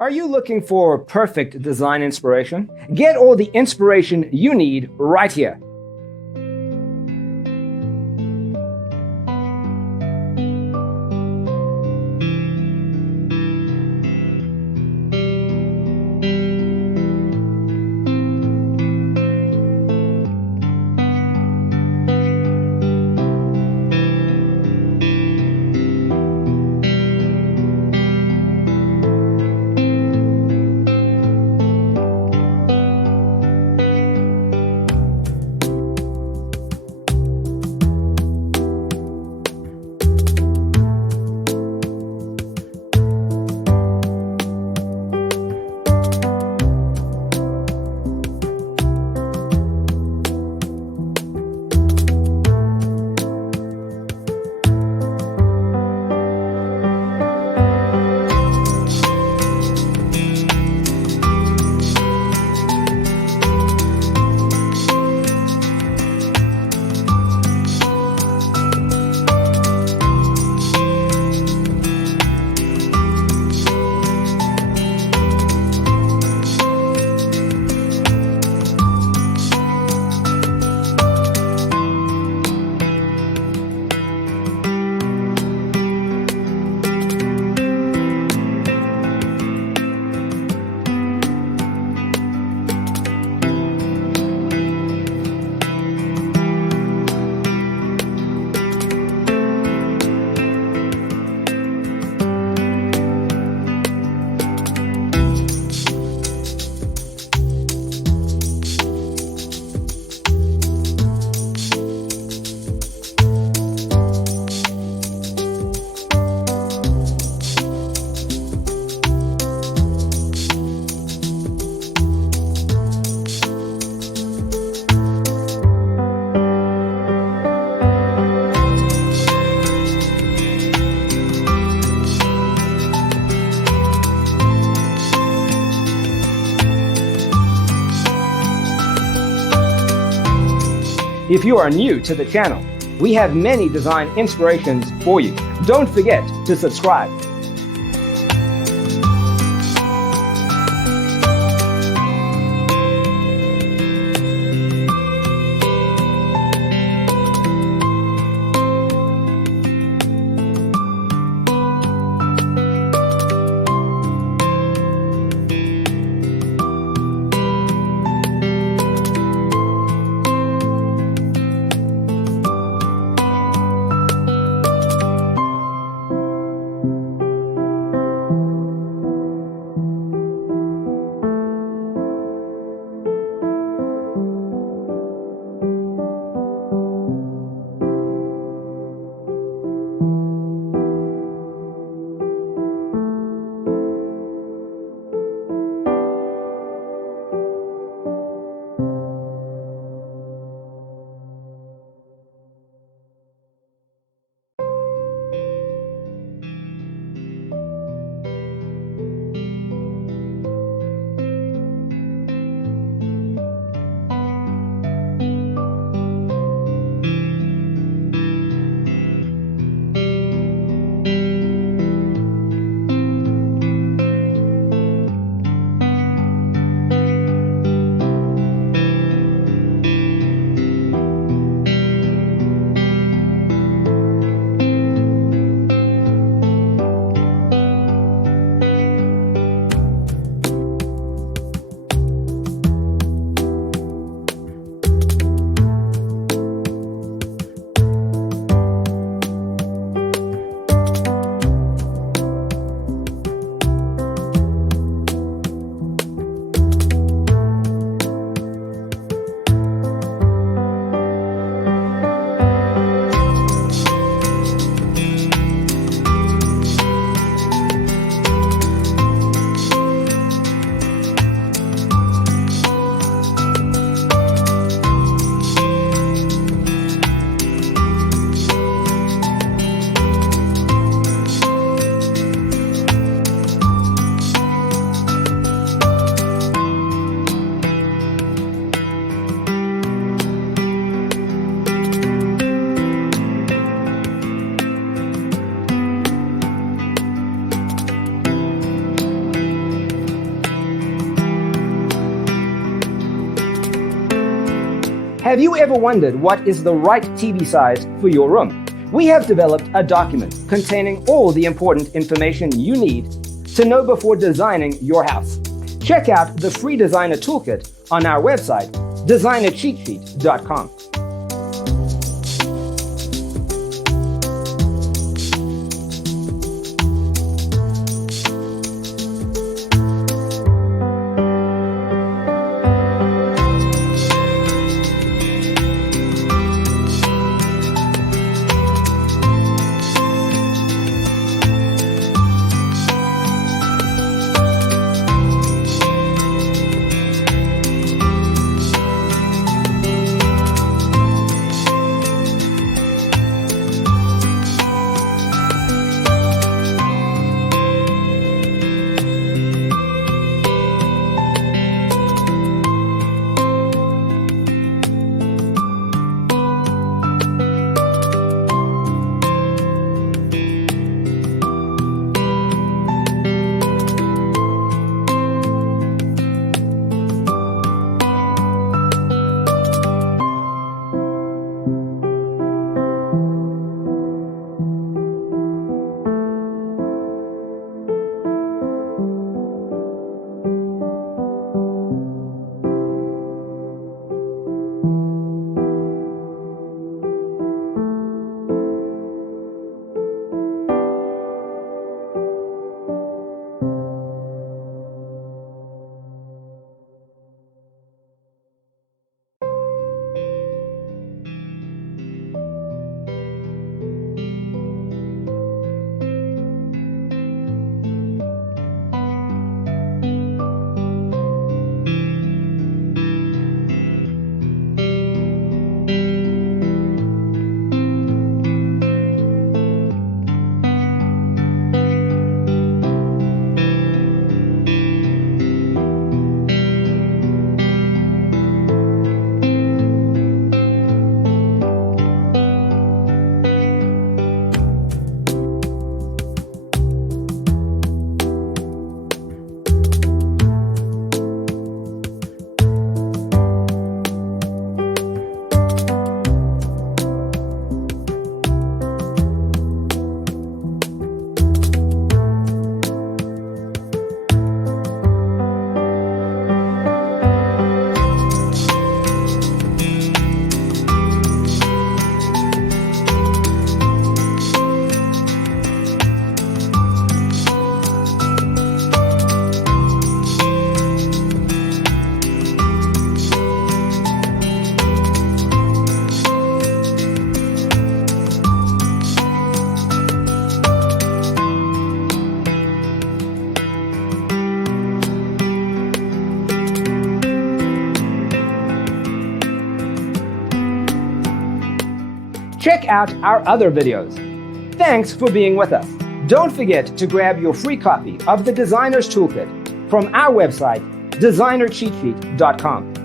Are you looking for perfect design inspiration? Get all the inspiration you need right here. If you are new to the channel, we have many design inspirations for you. Don't forget to subscribe. Have you ever wondered what is the right TV size for your room? We have developed a document containing all the important information you need to know before designing your house. Check out the free designer toolkit on our website, designercheatsheet.com. Check out our other videos. Thanks for being with us. Don't forget to grab your free copy of the Designer's Toolkit from our website, designercheatsheet.com.